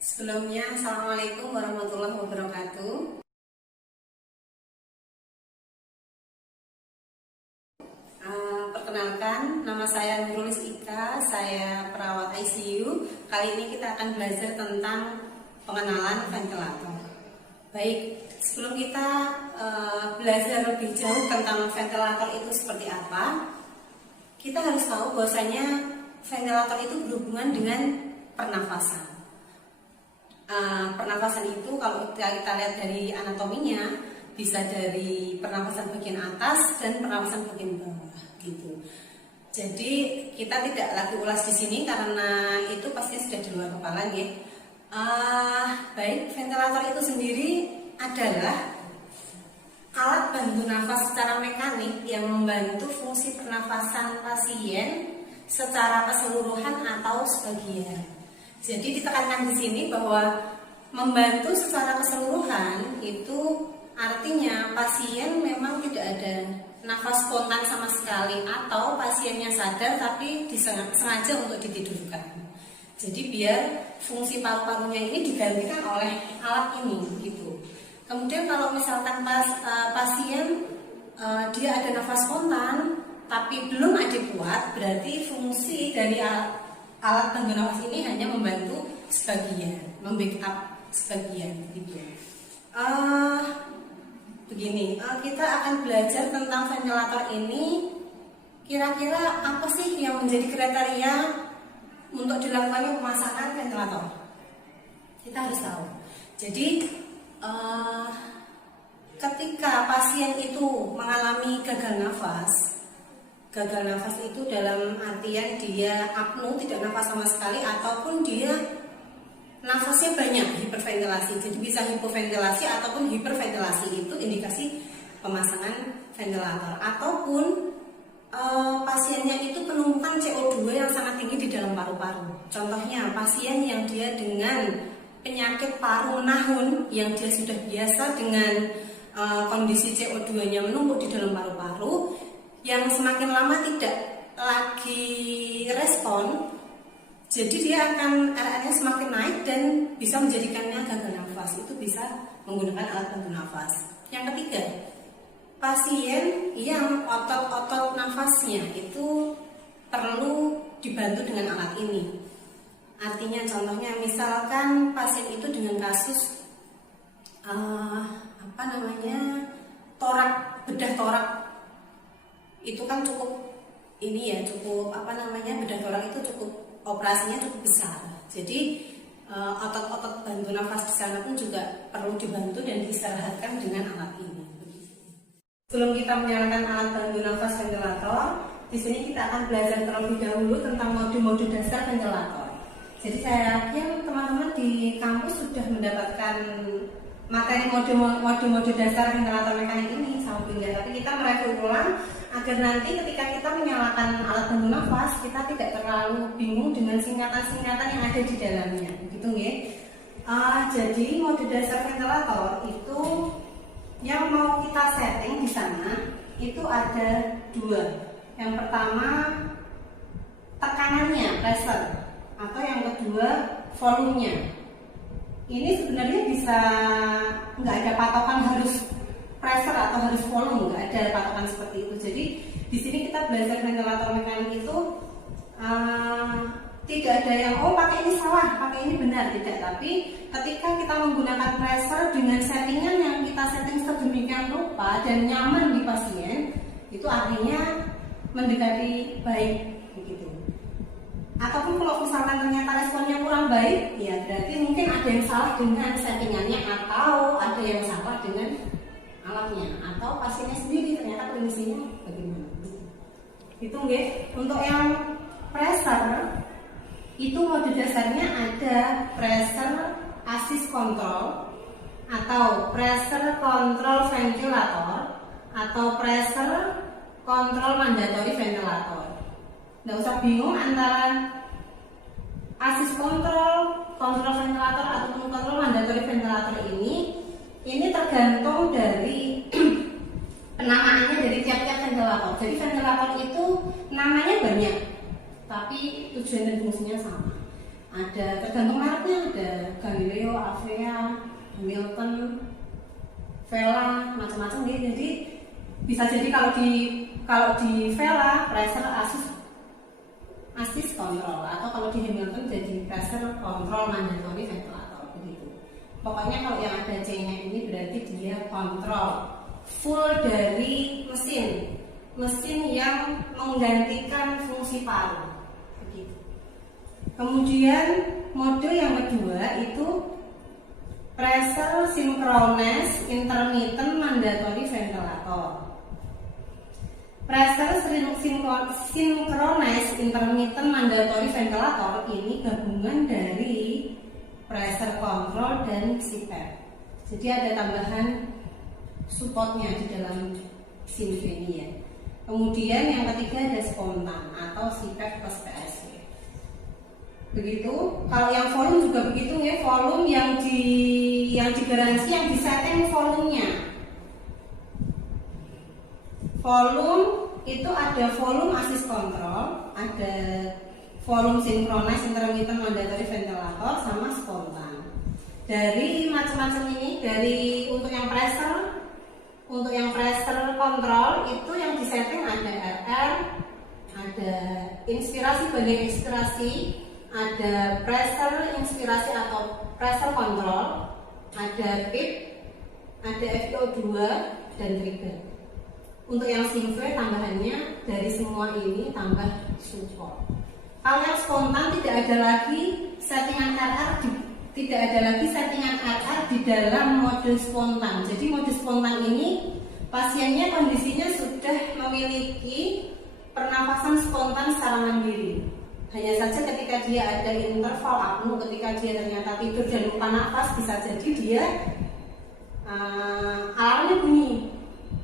Sebelumnya, Assalamualaikum warahmatullahi wabarakatuh. Perkenalkan, nama saya Nurul Ika, saya perawat ICU. Kali ini kita akan belajar tentang pengenalan ventilator. Baik, sebelum kita belajar lebih jauh tentang ventilator itu seperti apa, kita harus tahu bahwasanya ventilator itu berhubungan dengan pernafasan. Pernafasan itu kalau kita lihat dari anatominya bisa dari pernafasan bagian atas dan pernafasan bagian bawah gitu. Jadi kita tidak lagi ulas di sini karena itu pasti sudah di luar kepala ya. Baik, ventilator itu sendiri adalah alat bantu nafas secara mekanik yang membantu fungsi pernafasan pasien secara keseluruhan atau sebagian. Jadi ditekankan di sini bahwa membantu secara keseluruhan itu artinya pasien memang tidak ada nafas spontan sama sekali atau pasiennya sadar tapi sengaja untuk ditidurkan. Jadi biar fungsi paru-parunya ini digantikan oleh alat ini gitu. Kemudian kalau misalkan pasien dia ada nafas spontan tapi belum ada kuat, berarti fungsi dari alat bantu nafas ini hanya membantu sebagian, membackup sebagian gitu. Begini, kita akan belajar tentang ventilator ini. Kira-kira apa sih yang menjadi kriteria untuk dilakukannya pemasangan ventilator? Kita harus tahu. Jadi ketika pasien itu mengalami gagal nafas itu dalam artian dia apnu, tidak nafas sama sekali, ataupun dia nafasnya banyak, hiperventilasi. Jadi bisa hipoventilasi ataupun hiperventilasi, itu indikasi pemasangan ventilator. Ataupun pasiennya itu penumpukan CO2 yang sangat tinggi di dalam paru-paru. Contohnya pasien yang dia dengan penyakit paru nahun, yang dia sudah biasa dengan kondisi CO2-nya menumpuk di dalam paru-paru, yang semakin lama tidak lagi respon, jadi dia akan RR-nya semakin naik dan bisa menjadikannya gagal nafas. Itu bisa menggunakan alat bantu nafas. Yang ketiga, pasien yang otot-otot nafasnya itu perlu dibantu dengan alat ini. Artinya contohnya misalkan pasien itu dengan kasus bedah torak, itu kan cukup bedah torak itu cukup, operasinya cukup besar. Jadi otot-otot bantu nafas di sana pun juga perlu dibantu dan diistirahatkan dengan alat ini. Sebelum kita menyalakan alat bantu nafas ventilator, di sini kita akan belajar terlebih dahulu tentang mode-mode dasar ventilator. Jadi saya yakin teman-teman di kampus sudah mendapatkan materi mode-mode dasar ventilator mekanik ini sama bunda, tapi kita mereview ulang agar nanti ketika kita menyalakan alat bantu nafas kita tidak terlalu bingung dengan singkatan-singkatan yang ada di dalamnya, gitu ya. Jadi mode dasar ventilator itu yang mau kita setting di sana itu ada dua. Yang pertama tekanannya, pressure, atau yang kedua volumenya. Ini sebenarnya bisa nggak ada patokan harus pressure atau harus volume, nggak ada patokan seperti itu. Jadi di sini kita belajar ventilator mekanik itu tidak ada yang pakai ini salah, pakai ini benar, tidak. Tapi ketika kita menggunakan pressure dengan settingan yang kita setting sedemikian rupa dan nyaman di pasien, itu artinya mendekati baik begitu. Ataupun kalau misalkan ternyata responnya kurang baik, ya berarti mungkin ada yang salah dengan settingannya, atau ada yang salah dengan alatnya, atau pasiennya sendiri ternyata kondisinya bagaimana. Itu nggih. Untuk yang pressure itu mode dasarnya ada pressure assist control, atau pressure control ventilator, atau pressure control mandatory ventilator. Nggak usah bingung antara assist control, kontrol ventilator, ataupun kontrol mandatory ventilator ini tergantung dari penamaannya dari tiap-tiap ventilator. Jadi ventilator itu namanya banyak, tapi tujuan dan fungsinya sama. Ada tergantung mereknya, ada Avea, Hamilton, Vela, macam-macam ya. Jadi bisa jadi kalau di Vela pressure assist control, atau kalau di Hamilton jadi pressure control mandatory ventilator begitu. Pokoknya kalau yang ada C-nya ini berarti dia kontrol full dari mesin yang menggantikan fungsi paru begitu. Kemudian mode yang kedua itu pressure synchronous intermittent mandatory ventilator. Pressure synchronous intermittent mandatory ventilator ini gabungan dari pressure control dan CPAP. Jadi ada tambahan supportnya di dalam SINV ini ya. Kemudian yang ketiga ada spontan atau CPAP plus PSW. Begitu. Kalau yang volume juga begitu ya. Volume yang digaransi yang disetting volumenya. Volume itu ada volume assist control, ada volume synchronous intermittent mandatory ventilator, sama spontan. Dari macam-macam ini, untuk yang pressure control itu yang disetting ada RR, ada inspirasi banding ekspirasi, ada pressure inspirasi atau pressure control, ada PIP, ada FiO2 dan trigger. Untuk yang SINV tambahannya dari semua ini tambah support. Kalau yang spontan tidak ada lagi settingan RR di dalam mode spontan. Jadi mode spontan ini pasiennya kondisinya sudah memiliki pernafasan spontan secara mandiri. Hanya saja ketika dia ada interval apnu, ketika dia ternyata tidur dan lupa nafas, bisa jadi dia alarmnya bunyi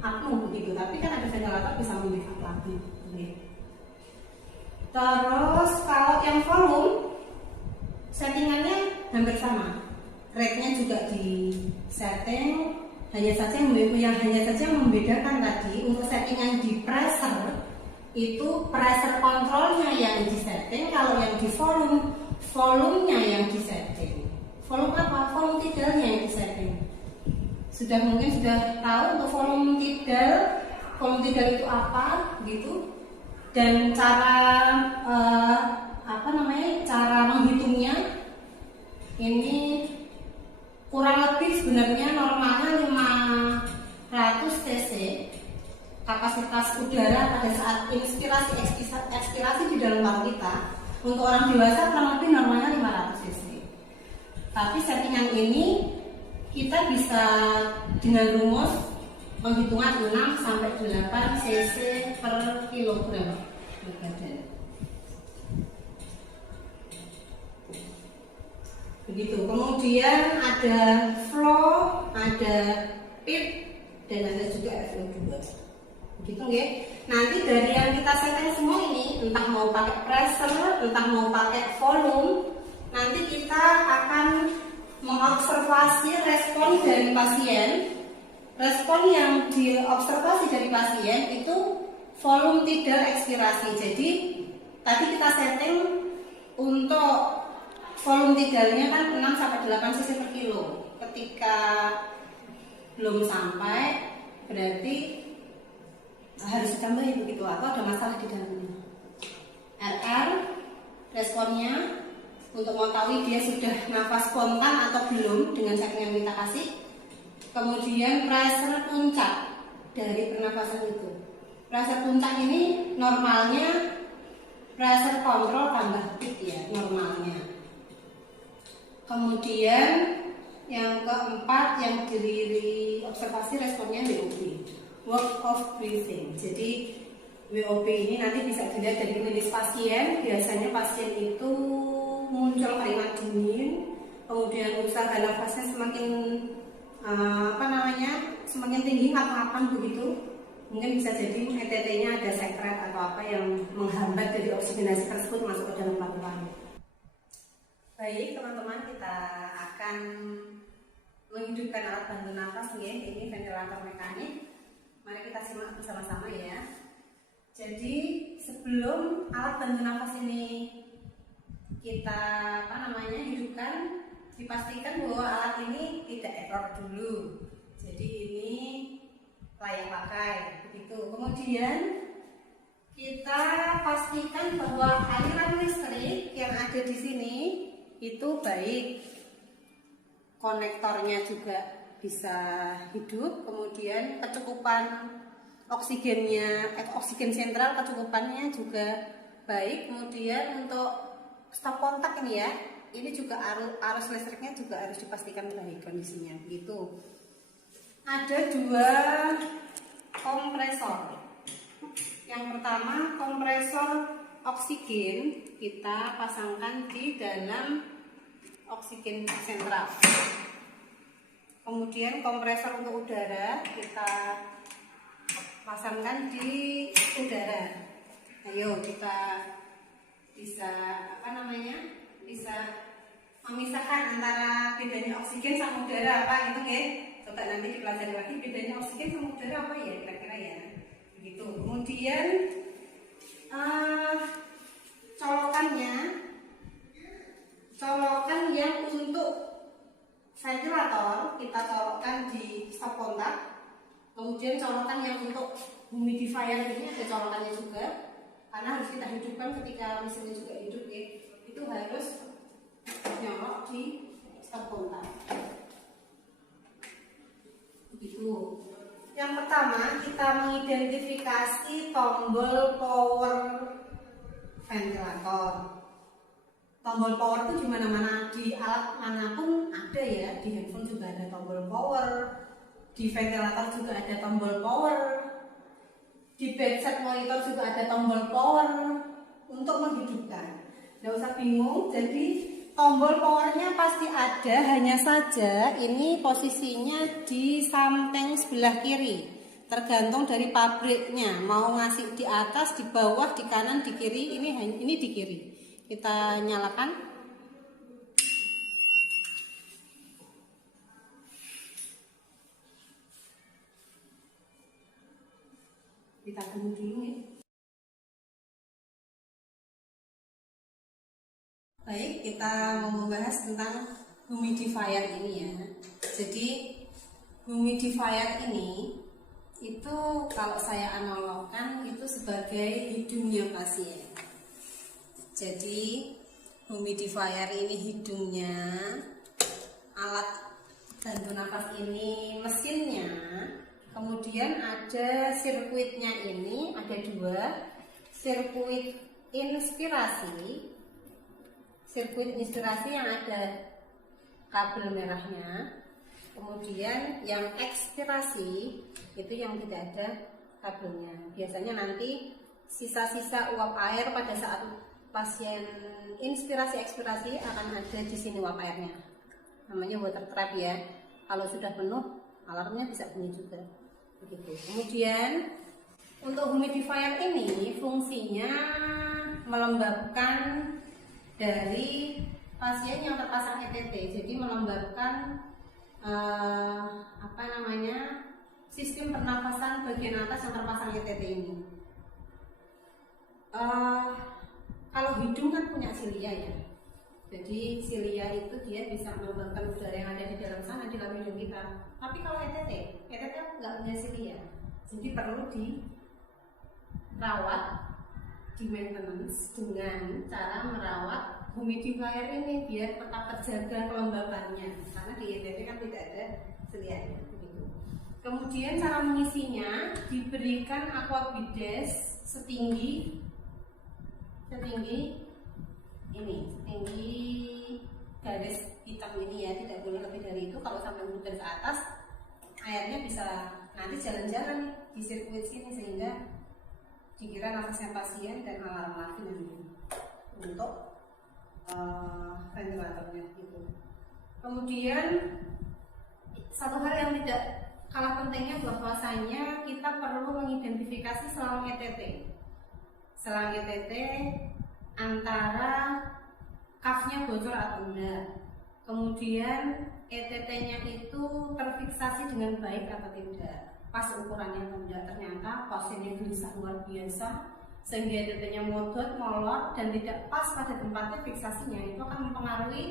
apnu begitu. Tapi kan ada ventilator bisa membackup lagi. Terus kalau yang volume settingannya hampir sama, rate-nya juga di setting, hanya saja yang membedakan tadi untuk settingan di pressure itu pressure controlnya yang di setting, kalau yang di volumenya yang di setting. Volume apa? Volume tidalnya yang di setting. Mungkin sudah tahu untuk volume tidal itu apa gitu, dan cara menghitungnya ini kurang lebih sebenarnya normalnya 500 cc kapasitas udara pada saat inspirasi ekspirasi di dalam paru kita. Untuk orang dewasa kurang lebih normalnya 500 cc. Tapi settingan ini kita bisa dengan rumus penghitungan 6 sampai 8 cc per kilogram badan. Begitu. Kemudian ada flow, ada PIP, dan ada juga FiO2. Begitu nggih. Nanti dari yang kita setting semua ini, entah mau pakai pressure, entah mau pakai volume, nanti kita akan mengobservasi respon dari pasien. Respon yang diobservasi dari pasien itu volume tidal ekspirasi. Jadi tadi kita setting untuk volume tidalnya kan 6 sampai 8 cc per kilo. Ketika belum sampai berarti harus ditambahin begitu, atau ada masalah di dalamnya. RR responnya untuk mengetahui dia sudah nafas spontan atau belum dengan setting yang kita kasih. Kemudian pressure puncak dari pernapasan itu. Pressure puncak ini normalnya pressure control tambah PIP ya, normalnya. Kemudian yang keempat yang diri observasi responnya WOB, work of breathing. Jadi WOB ini nanti bisa dilihat dari klinis pasien. Biasanya pasien itu muncul keringat dingin, kemudian usaha nafasnya semakin semakin tinggi, ngap-ngapan begitu. Mungkin bisa jadi ETT-nya ada sekret atau apa yang menghambat dari oksigenasi tersebut masuk ke dalam paru-paru. Baik teman-teman, kita akan menghidupkan alat bantu nafas ya. Ini ventilator mekanik. Mari kita simak bersama-sama ya. Jadi sebelum alat bantu nafas ini kita hidupkan, dipastikan bahwa alat ini tidak error dulu. Jadi ini layak pakai, begitu. Kemudian kita pastikan bahwa aliran listrik yang ada di sini itu baik, konektornya juga bisa hidup, kemudian kecukupan oksigennya, oksigen sentral kecukupannya juga baik. Kemudian untuk stop kontak ini ya, ini juga arus listriknya juga harus dipastikan baik kondisinya, gitu. Ada 2 kompresor. Yang pertama, kompresor oksigen kita pasangkan di dalam oksigen sentral. Kemudian kompresor untuk udara kita pasangkan di udara. Ayo kita bisa bisa memisahkan antara bedanya oksigen sama udara apa itu ya. Coba nanti dipelajari lagi bedanya oksigen sama udara apa ya kira-kira ya. Begitu. Kemudian colokan yang untuk ventilator kita colokkan di stop kontak. Kemudian colokan yang untuk humidifier ini ada colokannya juga, karena harus kita hidupkan ketika mesinnya juga hidup ya. Itu harus nyolok di stop kontak. Begitu. Yang pertama kita mengidentifikasi tombol power ventilator. Tombol power itu di mana-mana, di alat manapun ada ya, di handphone juga ada tombol power, di ventilator juga ada tombol power, di backset monitor juga ada tombol power untuk menghidupkan. Nggak usah bingung, jadi tombol powernya pasti ada, hanya saja ini posisinya di samping sebelah kiri. Tergantung dari pabriknya, mau ngasih di atas, di bawah, di kanan, di kiri, ini di kiri. Kita nyalakan. Kita tunggu dulu ya. Baik, kita mau membahas tentang humidifier ini ya. Jadi humidifier ini itu kalau saya analogkan itu sebagai hidungnya pasien. Jadi humidifier ini hidungnya, alat bantu nafas ini mesinnya, kemudian ada sirkuitnya ini, ada 2, sirkuit inspirasi yang ada kabel merahnya, kemudian yang ekspirasi itu yang tidak ada kabelnya. Biasanya nanti sisa-sisa uap air pada saat pasien inspirasi ekspirasi akan ada di sini uap airnya, namanya water trap ya. Kalau sudah penuh alarmnya bisa bunyi juga, begitu. Kemudian untuk humidifier ini fungsinya melembabkan dari pasien yang terpasang ETT, jadi melembabkan sistem pernafasan bagian atas yang terpasang ETT ini. Kalau hidung kan punya silia ya, jadi silia itu dia bisa melembabkan udara yang ada di dalam sana, di dalam hidung kita. Tapi kalau ETT nggak punya silia, jadi perlu dirawat, di maintenance dengan cara merawat humidifier ini biar tetap terjaga kelembabannya, karena di ETT kan tidak ada silianya. Kemudian cara mengisinya, diberikan aqua bides setinggi garis hitam ini ya, tidak boleh lebih dari itu. Kalau sampai menunjuk ke atas, airnya bisa nanti jalan-jalan di sirkuit sini sehingga dikira nafasnya pasien dan alarm lagi nanti untuk ventilatornya gitu. Kemudian satu hal yang tidak kalah pentingnya bahwasanya kita perlu mengidentifikasi selang ETT. Selang ETT antara kafnya bocor atau enggak. Kemudian ETT-nya itu terfiksasi dengan baik atau tidak. Pas ukurannya atau enggak. Ternyata pasiennya gelisah luar biasa sehingga ETT-nya modot, molor dan tidak pas pada tempatnya fiksasinya, itu akan mempengaruhi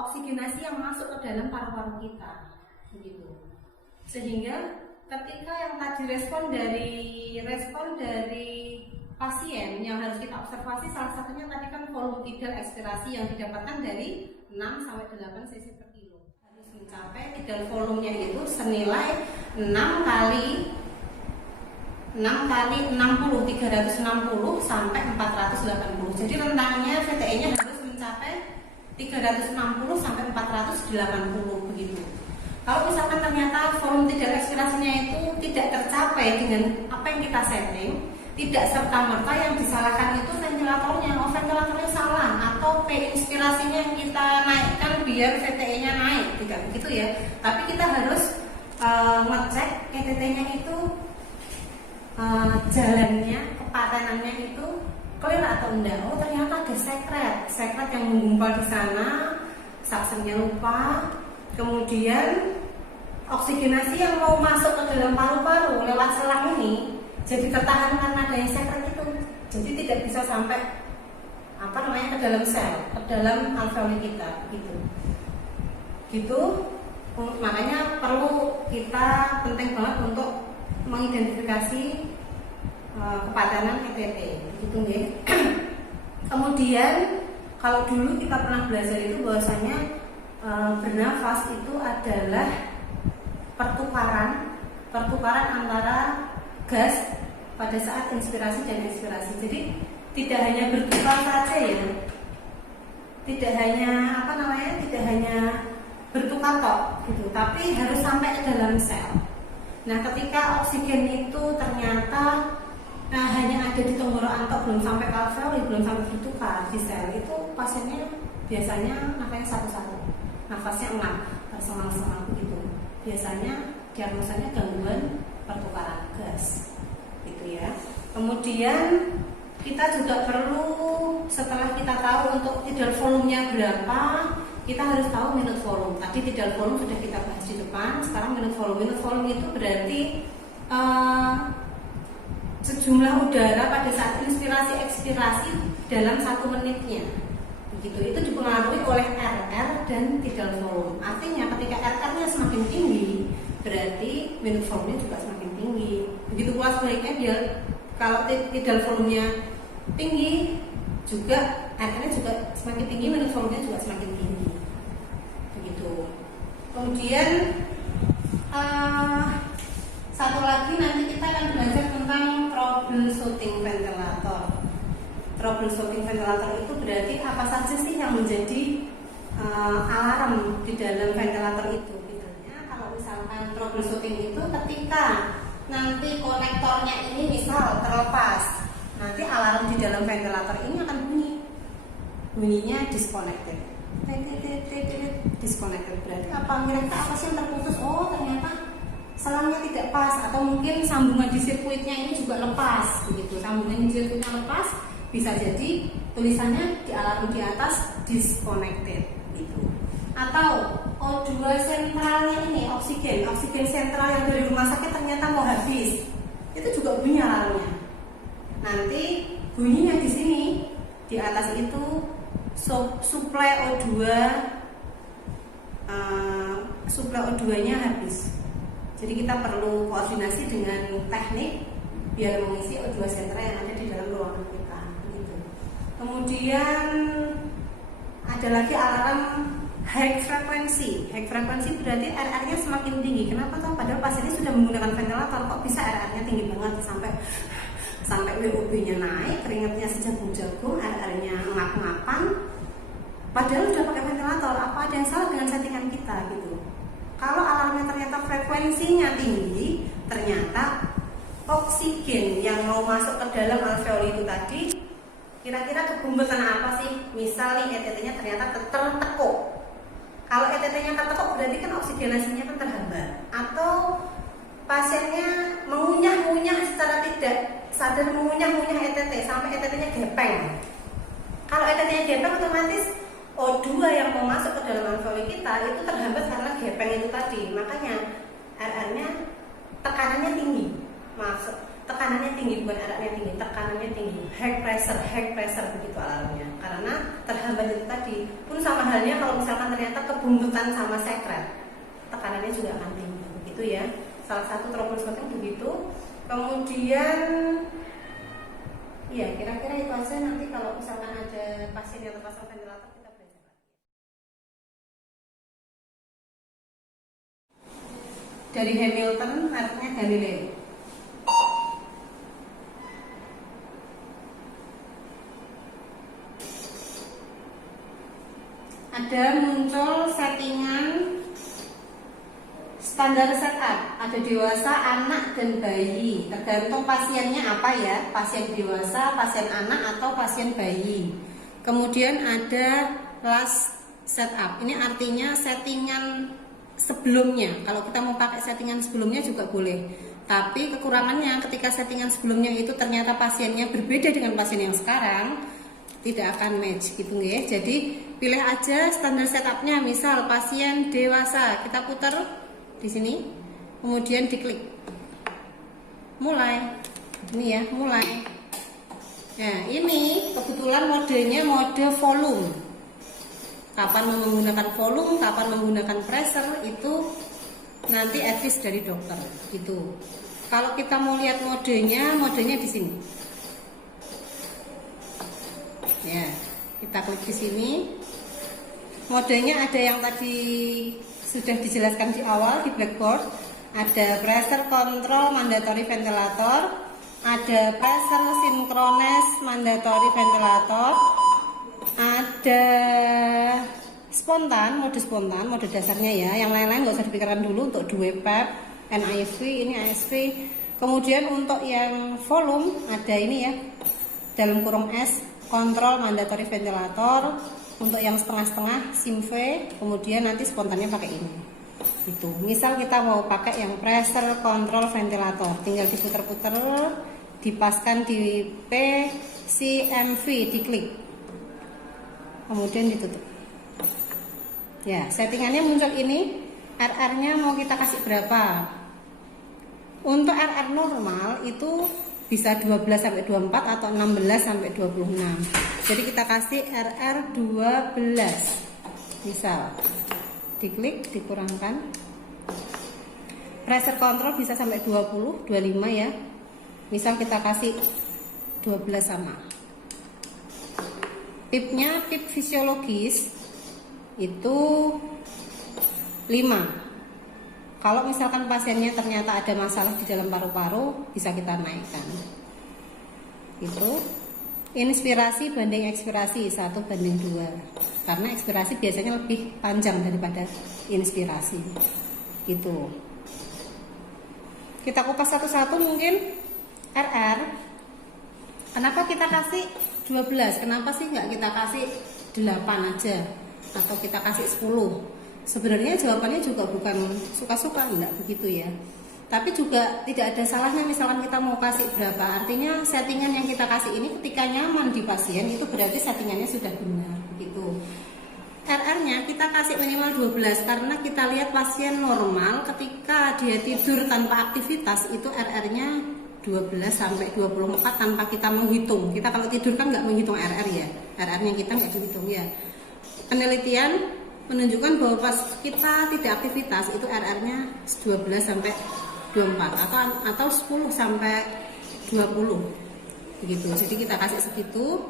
oksigenasi yang masuk ke dalam paru-paru kita, begitu. Sehingga ketika yang tadi respon dari pasien yang harus kita observasi, salah satunya tadi kan volume tidal ekspirasi yang didapatkan dari 6 sampai 8 cc per kilo. Harus mencapai tidal volumenya itu senilai 6 kali 60, 360 sampai 480. Jadi rentangnya VTE-nya harus mencapai 360 sampai 480 begitu. Kalau misalkan ternyata volume tidal ekspirasinya itu tidak tercapai dengan apa yang kita setting, tidak serta-merta yang disalahkan itu ventilatornya, ventilatornya salah, atau P inspirasinya yang kita naikkan biar VTE-nya naik, tidak begitu ya. Tapi kita harus ngecek ETT-nya itu jalannya, kepatenannya itu clear atau enggak. Oh ternyata ada sekret yang menggumpal di sana, saksennya lupa. Kemudian oksigenasi yang mau masuk ke dalam paru-paru lewat selang ini jadi tertahan karena adanya sekret itu, jadi tidak bisa sampai ke dalam sel, ke dalam alveoli kita, gitu. Makanya perlu kita penting banget untuk mengidentifikasi kepatenan ETT, gitu ya. Kemudian kalau dulu kita pernah belajar itu bahwasanya bernafas itu adalah pertukaran antara gas pada saat inspirasi dan ekspirasi. Jadi tidak hanya bertukar saja ya, tidak hanya bertukar tok gitu, tapi harus sampai ke dalam sel. Nah ketika oksigen itu ternyata hanya ada di tenggorokan tok, belum sampai ke alveoli, belum sampai bertukar di sel, itu pasiennya biasanya nafasnya satu-satu, nafasnya 6 tersengal-sengal begitu. Biasanya diagnosanya gangguan pertukaran gas, gitu ya. Kemudian kita juga perlu, setelah kita tahu untuk tidal volumenya berapa, kita harus tahu minute volume. Tadi tidal volume sudah kita bahas di depan, sekarang minute volume. Minute volume itu berarti sejumlah udara pada saat inspirasi ekspirasi dalam 1 menitnya. Begitu. Itu dipengaruhi oleh RR dan tidal volume. Artinya ketika RR-nya semakin tinggi, berarti minute volume-nya juga semakin tinggi. Begitu pula sebaliknya, biar kalau tidal volumenya tinggi, juga RR-nya juga semakin tinggi, minute volume-nya juga semakin tinggi. Begitu. Kemudian satu lagi nanti kita akan belajar tentang troubleshooting ventilator. Troubleshooting ventilator itu berarti apa saja sih yang menjadi alarm di dalam ventilator itu. Kalau misalkan troubleshooting itu ketika nanti konektornya ini misal terlepas, nanti alarm di dalam ventilator ini akan bunyinya disconnected. Disconnected berarti apa? Kira-kira apa sih yang terputus? Oh ternyata selangnya tidak pas, atau mungkin sambungan di sirkuitnya ini juga lepas, begitu. Sambungan di sirkuitnya lepas, bisa jadi tulisannya di alarm di atas disconnected, gitu. Atau O2 sentralnya ini oksigen sentral yang dari rumah sakit ternyata mau habis, itu juga bunyi alarmnya. Nanti bunyinya di sini di atas itu suplai O2-nya habis. Jadi kita perlu koordinasi dengan teknik biar mengisi O2 sentral yang ada di dalam ruangan kita, gitu. Kemudian ada lagi alarm high frequency. High frequency berarti RR-nya semakin tinggi. Kenapa toh? Padahal pasiennya sudah menggunakan ventilator, kok bisa RR-nya tinggi banget sampai WOB-nya naik, keringatnya sejagung-jagung, RR-nya ngap-ngapan. Padahal sudah pakai ventilator. Apa ada yang salah dengan settingan kita, gitu? Kalau alarmnya ternyata frekuensinya tinggi, ternyata oksigen yang mau masuk ke dalam alveoli itu tadi, kira-kira kegumbetan apa sih? Misal nih ETT-nya ternyata tertekuk. Kalau ETT-nya tertekuk berarti kan oksigenasinya kan terhambat. Atau pasiennya mengunyah-ngunyah secara tidak sadar, mengunyah-ngunyah ETT sampai ETT-nya gepeng. Kalau ETT-nya gepeng, otomatis O2 yang mau masuk ke dalam alveoli kita itu terhambat karena gepeng itu tadi. Makanya RR-nya tekanannya tinggi. tekanannya tinggi, bukan RR-nya tinggi, tekanannya tinggi, high pressure begitu alarmnya. Karena terhambat itu tadi. Pun sama halnya kalau misalkan ternyata kebuntutan sama sekret, tekanannya juga akan tinggi, begitu ya. Salah satu troubleshooting begitu. Kemudian ya kira-kira itu aja. Nanti kalau misalkan ada pasien yang terpasang ventilator kita belajar lagi. Dari Hamilton, mereknya Galileo. Ada muncul settingan standar setup, ada dewasa, anak, dan bayi. Tergantung pasiennya apa ya, pasien dewasa, pasien anak, atau pasien bayi. Kemudian ada last setup, ini artinya settingan sebelumnya. Kalau kita mau pakai settingan sebelumnya juga boleh. Tapi kekurangannya ketika settingan sebelumnya itu ternyata pasiennya berbeda dengan pasien yang sekarang, tidak akan match gitu ya. Jadi pilih aja standar setupnya. Misal pasien dewasa, kita putar di sini, kemudian diklik, mulai. Ini ya, mulai. Nah ini kebetulan modenya mode volume. Kapan menggunakan volume, kapan menggunakan pressure itu nanti advice dari dokter gitu. Kalau kita mau lihat modenya di sini. Ya, kita klik di sini. Modenya ada yang tadi sudah dijelaskan di awal di blackboard. Ada pressure control mandatory ventilator, ada pressure synchronous mandatory ventilator, ada spontan, mode dasarnya ya. Yang lain-lain nggak usah dipikirkan dulu. Untuk DWPAP, NIV, ini ASV. Kemudian untuk yang volume ada ini ya, dalam kurung S, kontrol mandatory ventilator. Untuk yang setengah-setengah SIMV, kemudian nanti spontannya pakai ini. Itu. Misal kita mau pakai yang pressure control ventilator, tinggal diputar-putar, dipaskan di PCMV, diklik, kemudian ditutup. Ya, settingannya muncul ini. RR-nya mau kita kasih berapa? Untuk RR normal itu bisa 12 sampai 24 atau 16 sampai 26. Jadi kita kasih RR 12. Misal diklik, dikurangkan. Pressure control bisa sampai 20, 25 ya. Misal kita kasih 12 sama. Pipnya pip fisiologis itu 5. Kalau misalkan pasiennya ternyata ada masalah di dalam paru-paru, bisa kita naikkan. Itu inspirasi banding ekspirasi 1:2. Karena ekspirasi biasanya lebih panjang daripada inspirasi. Gitu. Kita kupas satu-satu mungkin. RR. Kenapa kita kasih 12? Kenapa sih nggak kita kasih 8 aja? Atau kita kasih 10? Sebenarnya jawabannya juga bukan suka-suka, enggak begitu ya. Tapi juga tidak ada salahnya misalkan kita mau kasih berapa. Artinya settingan yang kita kasih ini ketika nyaman di pasien itu berarti settingannya sudah benar begitu. RR-nya kita kasih minimal 12 karena kita lihat pasien normal ketika dia tidur tanpa aktivitas itu RR-nya 12 sampai 24 tanpa kita menghitung. Kita kalau tidur kan nggak menghitung RR ya. RR-nya kita nggak dihitung ya. Penelitian menunjukkan bahwa pas kita tidak aktivitas itu RR-nya 12 sampai 24 atau 10 sampai 20 begitu. Jadi kita kasih segitu.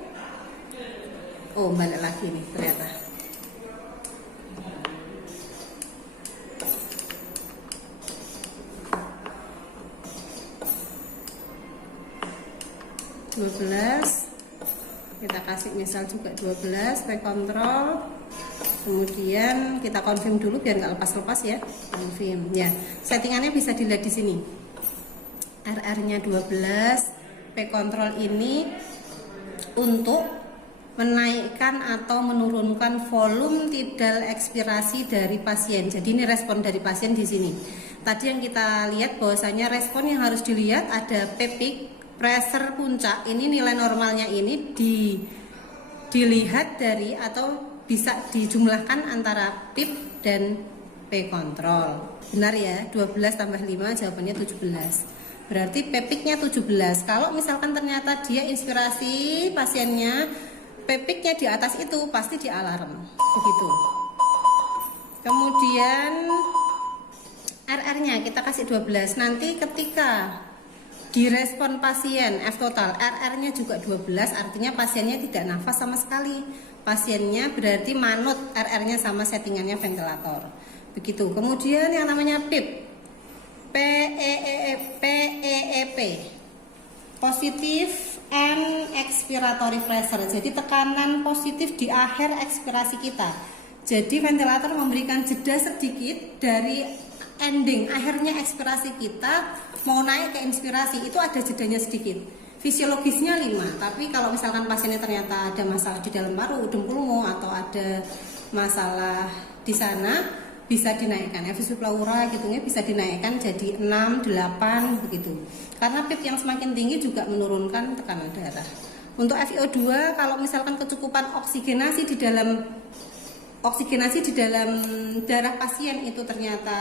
Oh, balik lagi nih ternyata. Kita kasih misal juga 12 by control. Kemudian kita confirm dulu biar nggak lepas-lepas ya. Confirm ya. Settingannya bisa dilihat di sini. RR-nya 12, P control ini untuk menaikkan atau menurunkan volume tidal ekspirasi dari pasien. Jadi ini respon dari pasien di sini. Tadi yang kita lihat bahwasanya respon yang harus dilihat ada P peak, pressure puncak. Ini nilai normalnya ini dilihat dari atau bisa dijumlahkan antara PIP dan P control. Benar ya, 12 tambah 5 jawabannya 17. berarti pepiknya 17. Kalau misalkan ternyata dia inspirasi pasiennya pepiknya di atas itu, pasti di alarm begitu. Kemudian RR-nya kita kasih 12. Nanti ketika direspon pasien F total, RR-nya juga 12, artinya pasiennya tidak nafas sama sekali. Pasiennya berarti manut RR-nya sama settingannya ventilator. Begitu. Kemudian yang namanya PEEP, PEEP, positif and expiratory pressure. Jadi tekanan positif di akhir ekspirasi kita. Jadi ventilator memberikan jeda sedikit dari ending akhirnya ekspirasi kita mau naik ke inspirasi, itu ada jedanya sedikit. Fisiologisnya 5, tapi kalau misalkan pasiennya ternyata ada masalah di dalam paru, dempulmu, atau ada masalah di sana, bisa dinaikkan. Effusi pleura gitu ya, bisa dinaikkan jadi 6, 8 begitu. Karena PEEP yang semakin tinggi juga menurunkan tekanan darah. Untuk FiO2, kalau misalkan kecukupan oksigenasi di dalam darah pasien itu ternyata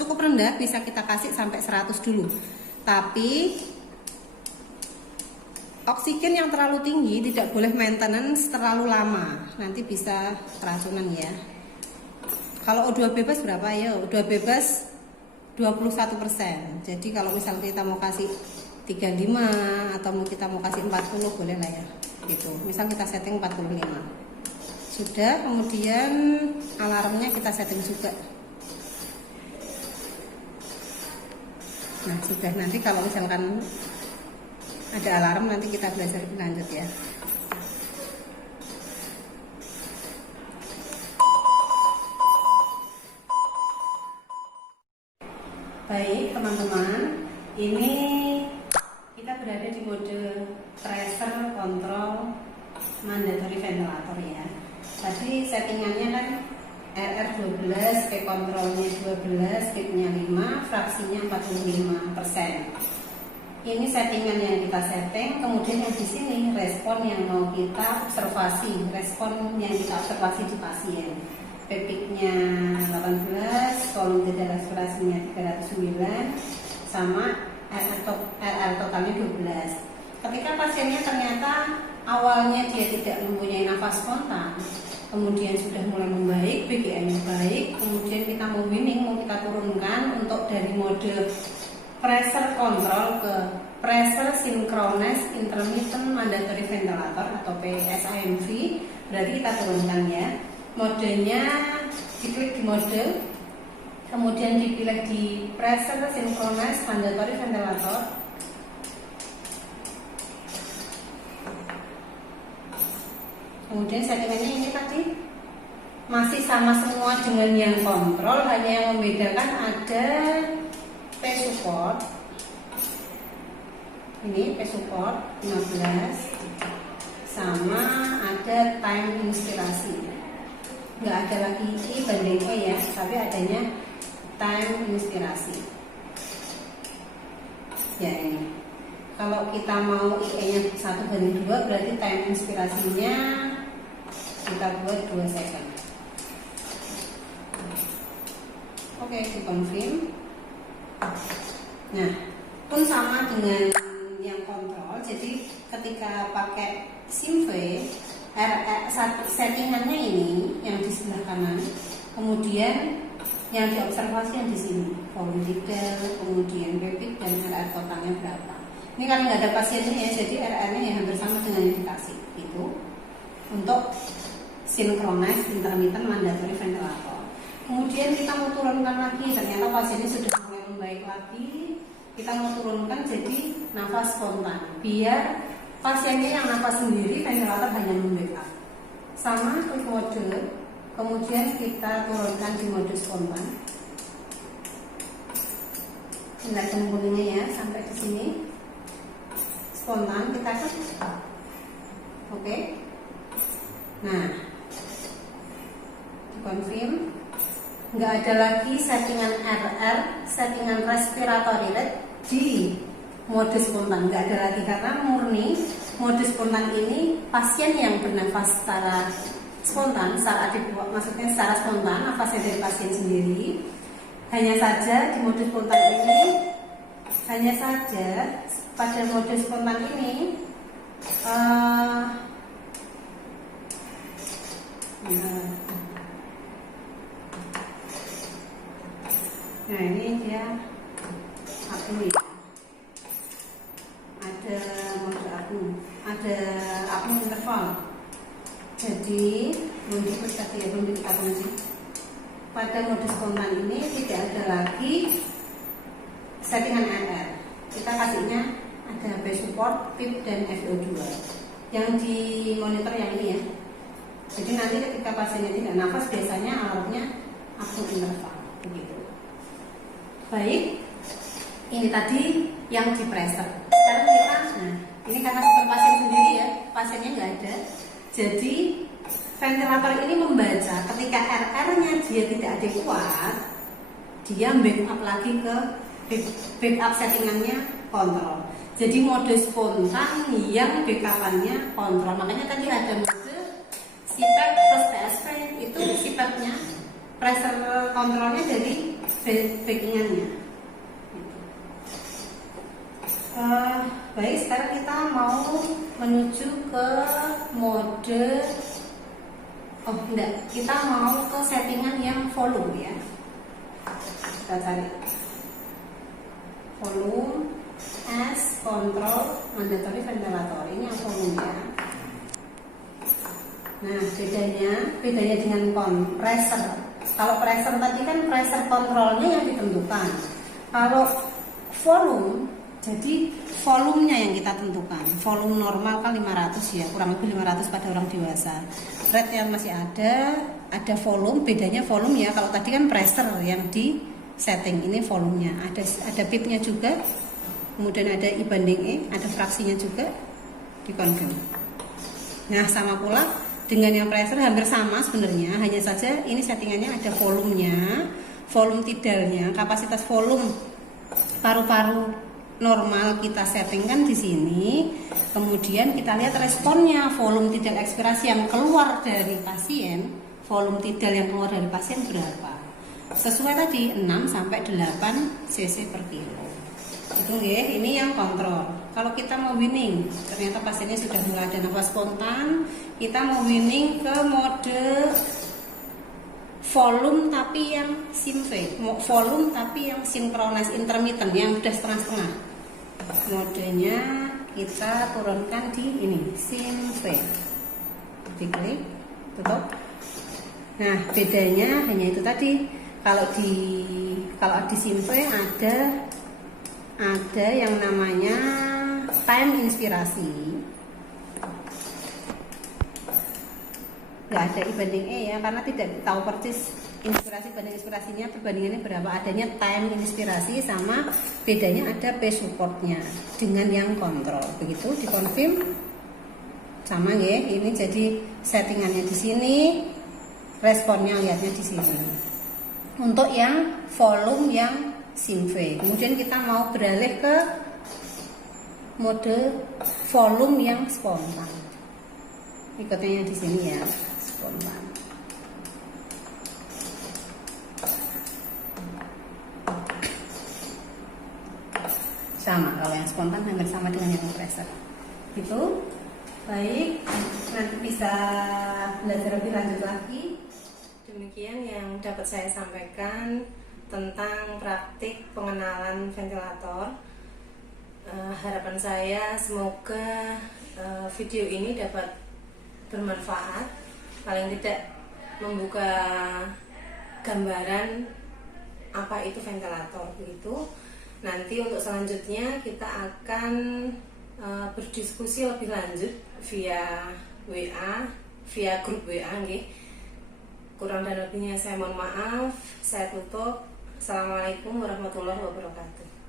cukup rendah, bisa kita kasih sampai 100 dulu. Tapi oksigen yang terlalu tinggi tidak boleh maintenance terlalu lama, nanti bisa keracunan ya. Kalau O2 bebas berapa ya? O2 bebas 21%. Jadi kalau misalnya kita mau kasih 35 atau kita mau kasih 40 boleh lah ya. Gitu. Misal kita setting 45. Sudah, kemudian alarmnya kita setting juga. Nah, sudah, nanti kalau misalkan ada alarm nanti kita belajar lebih lanjut ya. Baik teman-teman, ini kita berada di mode pressure control mandatory ventilator ya. Tadi settingannya kan RR 12, P kontrolnya 12, PEEP-nya 5, fraksinya 45%. Ini settingan yang kita setting, kemudian yang di sini respon yang mau kita observasi, respon yang kita observasi di pasien. PEEP-nya 18, kolom jeda respirasinya 309, sama RR totalnya 12. Ketika pasiennya ternyata awalnya dia tidak mempunyai nafas spontan, kemudian sudah mulai membaik, BGM-nya baik, kemudian kita mau winning, mau kita turunkan untuk dari mode pressure control ke pressure synchronous intermittent mandatory ventilator atau PSIMV, berarti kita turunkan ya. Modenya diklik di mode, kemudian dipilih di pressure synchronous mandatory ventilator. Kemudian settingannya ini tadi masih sama semua dengan yang kontrol, hanya yang membedakan ada P support. Ini P support 15 sama ada time inspirasi. Nggak ada lagi I banding E ya, tapi adanya time inspirasi. Ya ini. Kalau kita mau IE-nya 1/2, berarti time inspirasinya kita buat 2 second. Oke, di confirm. Nah, pun sama dengan yang kontrol. Jadi ketika pakai SIMV, settingannya ini yang di sebelah kanan, kemudian yang diobservasi yang di sini, volume detail, kemudian PEEP dan RR totalnya berapa. Ini karena nggak ada pasiennya ya, jadi RR-nya ya hampir sama dengan yang dikasih. Itu untuk synchronized intermittent mandatory ventilator. Kemudian kita mau turunkan lagi, ternyata pasiennya sudah mulai membaik lagi. Kita mau turunkan jadi nafas spontan, biar pasiennya yang nafas sendiri, ventilator hanya membackup. Sama klik mode, kemudian kita turunkan di mode spontan. Lihat kuningnya ya sampai ke sini. Spontan kita klik. Oke. Nah, confirm. Nggak ada lagi settingan RR, settingan respiratory rate di mode spontan, nggak ada lagi karena murni mode spontan ini pasien yang bernafas secara spontan, maksudnya secara spontan, nafasnya dari pasien sendiri. Hanya saja di mode spontan ini Hanya saja pada mode spontan ini nah ini dia abu ya, ada mode abu, ada abu interval. Jadi belum kita kunci. Pada mode spontan ini tidak ada lagi settingan RR. Kita kasihnya ada base support, PIP dan FO2 yang di monitor yang ini ya. Jadi nanti ketika pasiennya tidak nafas biasanya alarmnya abu interval begitu. Baik, ini tadi yang di pressure. Sekarang kita, ini karena bukan pasien sendiri ya, pasiennya nggak ada. Jadi ventilator ini membaca ketika RR-nya dia tidak adekuat, dia backup lagi ke backup settingannya kontrol. Jadi mode spontan yang backupannya kontrol. Makanya tadi ada mode CPAP plus PSP, itu CPAP-nya pressure kontrolnya dari backingannya. Baik, sekarang kita mau menuju ke mode kita mau ke settingan yang volume ya. Kita cari volume as control mandatory ventilator, ini yang volume ya. Nah, bedanya dengan pressure. Kalau pressure tadi kan pressure kontrolnya yang ditentukan. Kalau volume, jadi volumenya yang kita tentukan. Volume normal kan 500 ya, kurang lebih 500 pada orang dewasa. Rate yang masih ada volume, bedanya volume ya. Kalau tadi kan pressure yang di setting, ini volumenya. Ada PIP-nya juga. Kemudian ada I banding E, ada fraksinya juga dikonfirm. Nah, sama pula dengan yang pressure hampir sama sebenarnya, hanya saja ini settingannya ada volumenya, volume tidalnya, kapasitas volume paru-paru normal kita settingkan di sini. Kemudian kita lihat responnya, volume tidal ekspirasi yang keluar dari pasien, volume tidal yang keluar dari pasien berapa. Sesuai tadi 6 sampai 8 cc per kilo. Itu ya, ini yang kontrol. Kalau kita mau winning, ternyata pasiennya sudah mulai ada nafas spontan, kita mau winning ke mode volume tapi yang SIMV, volume tapi yang synchronous intermittent, yang sudah setengah-setengah. Modenya kita turunkan di ini, SIMV. Diklik, tutup. Nah, bedanya hanya itu tadi. Kalau di SIMV ada yang namanya time inspirasi, nggak ada I banding E ya, karena tidak tahu persis inspirasi banding inspirasinya perbandingannya berapa. Adanya time inspirasi, sama bedanya ada P supportnya dengan yang kontrol. Begitu dikonfirm sama ya. Ini jadi settingannya di sini, responnya lihatnya di sini. Untuk yang volume yang SIMV. Kemudian kita mau beralih ke mode volume yang spontan. Ikutnya di sini ya, spontan. Sama, kalau yang spontan hampir sama dengan yang pressure. Gitu. Baik, nanti bisa belajar lebih lanjut lagi. Demikian yang dapat saya sampaikan tentang praktik pengenalan ventilator. Harapan saya semoga video ini dapat bermanfaat, paling tidak membuka gambaran apa itu ventilator begitu. Nanti untuk selanjutnya kita akan berdiskusi lebih lanjut via WA, via grup WA nggih. Kurang dan lebihnya saya mohon maaf, saya tutup. Assalamualaikum warahmatullahi wabarakatuh.